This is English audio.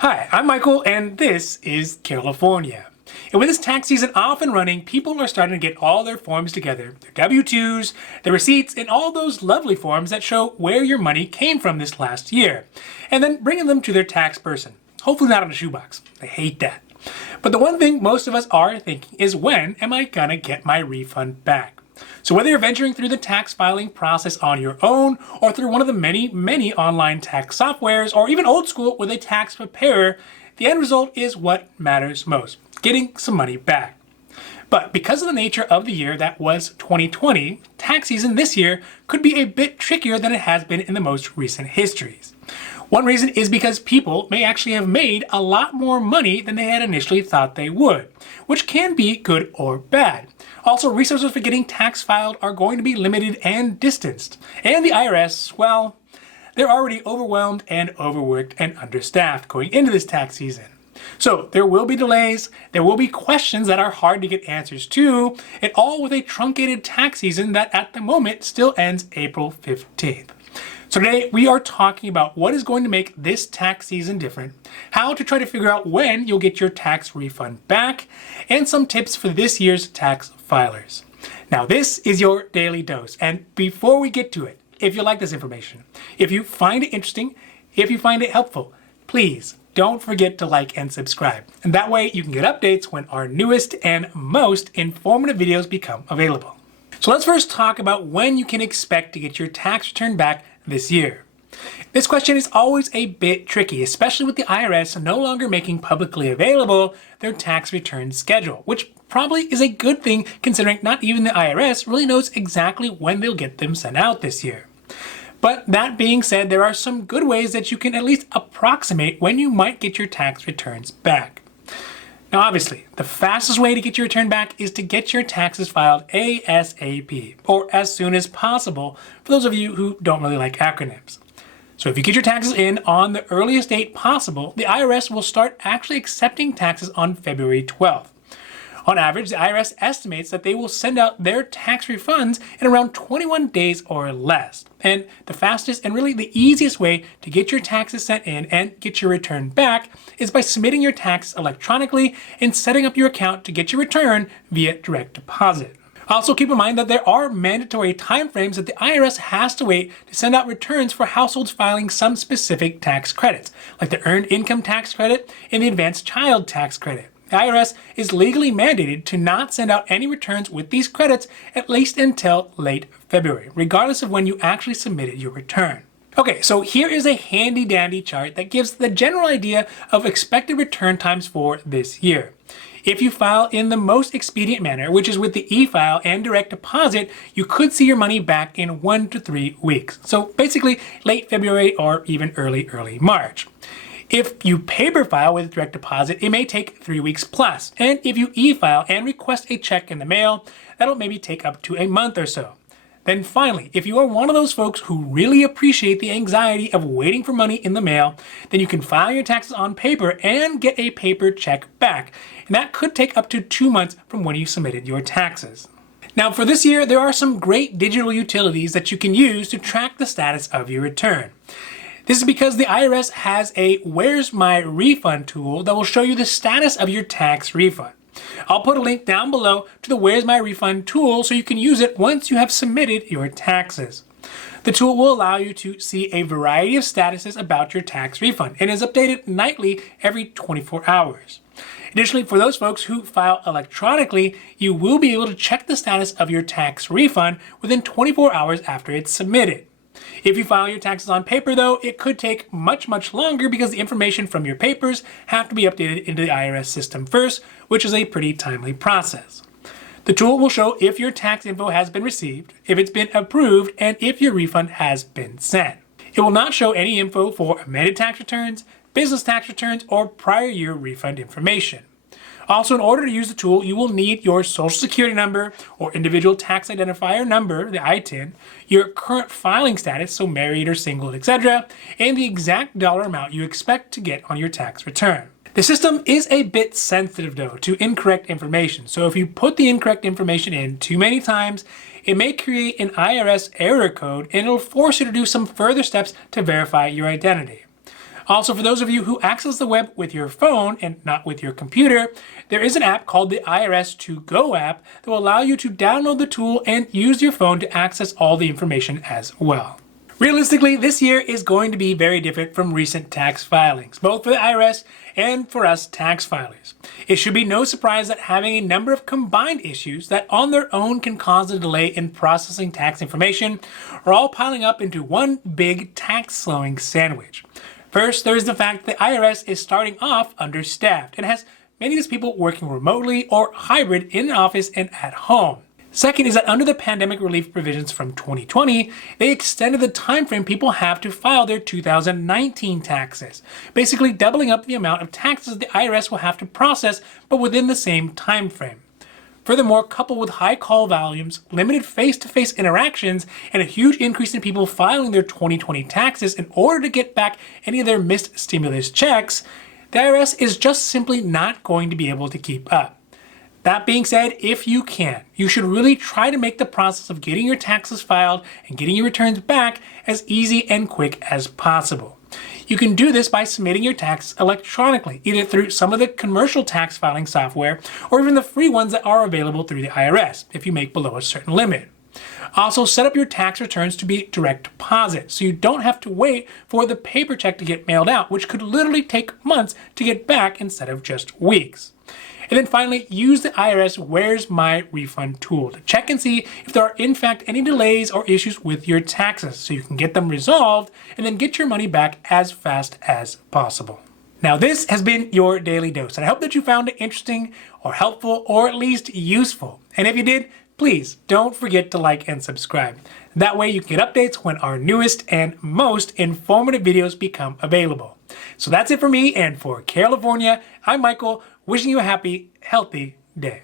Hi, I'm Michael, and this is California. And with this tax season off and running, people are starting to get all their forms together. Their W-2s, their receipts, and all those lovely forms that show where your money came from this last year. And then bringing them to their tax person. Hopefully not in a shoebox. I hate that. But the one thing most of us are thinking is, when am I gonna get my refund back? So whether you're venturing through the tax filing process on your own, or through one of the many online tax softwares, or even old school with a tax preparer, the end result is what matters most: getting some money back. But because of the nature of the year that was 2020, tax season this year could be a bit trickier than it has been in the most recent histories. One reason is because people may actually have made a lot more money than they had initially thought they would, which can be good or bad. Also, resources for getting tax filed are going to be limited and distanced. And the IRS, well, they're already overwhelmed and overworked and understaffed going into this tax season. So there will be delays, there will be questions that are hard to get answers to, and all with a truncated tax season that at the moment still ends April 15th. So today we are talking about what is going to make this tax season different, how to try to figure out when you'll get your tax refund back, and some tips for this year's tax filers. Now this is your daily dose, and before we get to it, if you like this information, if you find it interesting, if you find it helpful, please don't forget to like and subscribe. And that way you can get updates when our newest and most informative videos become available. So let's first talk about when you can expect to get your tax return back this year. This question is always a bit tricky, especially with the IRS no longer making publicly available their tax return schedule, which probably is a good thing considering not even the IRS really knows exactly when they'll get them sent out this year. But that being said, there are some good ways that you can at least approximate when you might get your tax returns back. Now obviously, the fastest way to get your return back is to get your taxes filed ASAP, or as soon as possible, for those of you who don't really like acronyms. So if you get your taxes in on the earliest date possible, the IRS will start actually accepting taxes on February 12th. On average, the IRS estimates that they will send out their tax refunds in around 21 days or less. And the fastest and really the easiest way to get your taxes sent in and get your return back is by submitting your taxes electronically and setting up your account to get your return via direct deposit. Also keep in mind that there are mandatory timeframes that the IRS has to wait to send out returns for households filing some specific tax credits, like the Earned Income Tax Credit and the Advanced Child Tax Credit. The IRS is legally mandated to not send out any returns with these credits at least until late February, regardless of when you actually submitted your return. Okay, so here is a handy dandy chart that gives the general idea of expected return times for this year. If you file in the most expedient manner, which is with the e-file and direct deposit, you could see your money back in 1 to 3 weeks. So basically late February or even early March. If you paper file with direct deposit, it may take 3 weeks plus. And if you e-file and request a check in the mail, that'll maybe take up to a month or so. Then finally, if you are one of those folks who really appreciate the anxiety of waiting for money in the mail, then you can file your taxes on paper and get a paper check back. And that could take up to 2 months from when you submitted your taxes. Now for this year, there are some great digital utilities that you can use to track the status of your return. This is because the IRS has a Where's My Refund tool that will show you the status of your tax refund. I'll put a link down below to the Where's My Refund tool so you can use it once you have submitted your taxes. The tool will allow you to see a variety of statuses about your tax refund and is updated nightly every 24 hours. Additionally, for those folks who file electronically, you will be able to check the status of your tax refund within 24 hours after it's submitted. If you file your taxes on paper though, it could take much longer because the information from your papers have to be updated into the IRS system first, which is a pretty timely process. The tool will show if your tax info has been received, if it's been approved, and if your refund has been sent. It will not show any info for amended tax returns, business tax returns, or prior year refund information. Also, in order to use the tool, you will need your Social Security number or individual tax identifier number, the ITIN, your current filing status, so married or single, etc., and the exact dollar amount you expect to get on your tax return. The system is a bit sensitive though to incorrect information, so if you put the incorrect information in too many times, it may create an IRS error code and it'll force you to do some further steps to verify your identity. Also, for those of you who access the web with your phone and not with your computer, there is an app called the IRS To Go app that will allow you to download the tool and use your phone to access all the information as well. Realistically, this year is going to be very different from recent tax filings, both for the IRS and for us tax filers. It should be no surprise that having a number of combined issues that on their own can cause a delay in processing tax information are all piling up into one big tax slowing sandwich. First, there is the fact that the IRS is starting off understaffed and has many of its people working remotely or hybrid in an office and at home. Second is that under the pandemic relief provisions from 2020, they extended the time frame people have to file their 2019 taxes, basically doubling up the amount of taxes the IRS will have to process, but within the same time frame. Furthermore, coupled with high call volumes, limited face-to-face interactions, and a huge increase in people filing their 2020 taxes in order to get back any of their missed stimulus checks, the IRS is just simply not going to be able to keep up. That being said, if you can, you should really try to make the process of getting your taxes filed and getting your returns back as easy and quick as possible. You can do this by submitting your taxes electronically, either through some of the commercial tax filing software or even the free ones that are available through the IRS if you make below a certain limit. Also, set up your tax returns to be direct deposit so you don't have to wait for the paper check to get mailed out, which could literally take months to get back instead of just weeks. And then finally, use the IRS Where's My Refund tool to check and see if there are in fact any delays or issues with your taxes so you can get them resolved and then get your money back as fast as possible. Now, this has been your Daily Dose, and I hope that you found it interesting or helpful or at least useful. And if you did, please don't forget to like and subscribe. That way you can get updates when our newest and most informative videos become available. So that's it for me, and for California, I'm Michael, wishing you a happy, healthy day.